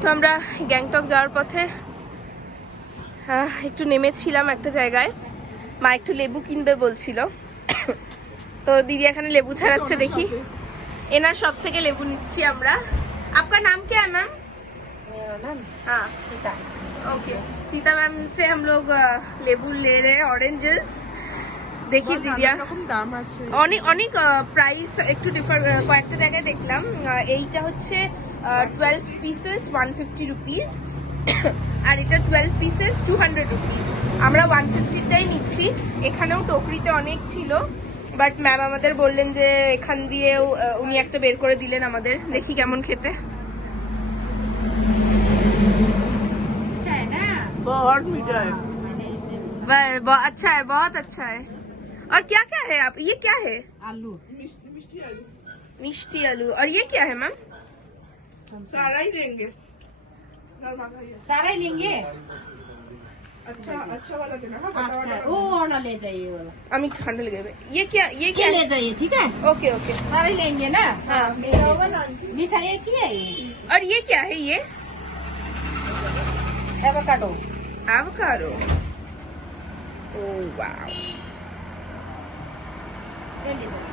তো আমরা গ্যাংটক যাওয়ার পথে একটু নেমেছিলাম একটা জায়গায়। মা একটু লেবু কিনবে বলছিল, তো দিদি এখানে লেবু ছাড়াচ্ছে। দেখি এনার সব থেকে লেবু নিচ্ছি আমরা। আপনার নাম क्या है मैम? मेरा नाम हाँ सीता। ओके, सीता मैम से हम लोग लेबू ले रहे हैं, ऑरेंजेस। দেখি দিদিয়া দাম আছে, অনেক অনেক প্রাইস একটু ডিফার, কয়েকটা জায়গায় দেখলাম। এইটা হচ্ছে 12 পিসেস 150 রুপিস, আর এটা 12 পিসেস 200 রুপিস। আমরা 150টাই নিচ্ছি। এখানেও টকরিতে অনেক ছিল, বাট ম্যাম আমাদের বললেন যে এখান দিয়েও উনি একটা বের করে দিলেন আমাদের। দেখি কেমন খেতে। बहुत मीठा है। अच्छा है, बहुत अच्छा है। और क्या क्या है आप, ये क्या है? आलू, मिष्टी आलू। और ये क्या है मैम? सारा ही लेंगे, सारा ही लेंगे। अच्छा अच्छा वाला देना। अच्छा वो वाला ले जाइए वाला। अमी ठंडा लगेगा। ये क्या ले जाइए, ठीक है। ओके ओके, सारा ही लेंगे ना। हाँ मीठा होगा ना, मीठा एक ही है ये। और ये क्या है? ये एवोकाडो। एवोकाडो। Oh wow. ले लीजिए।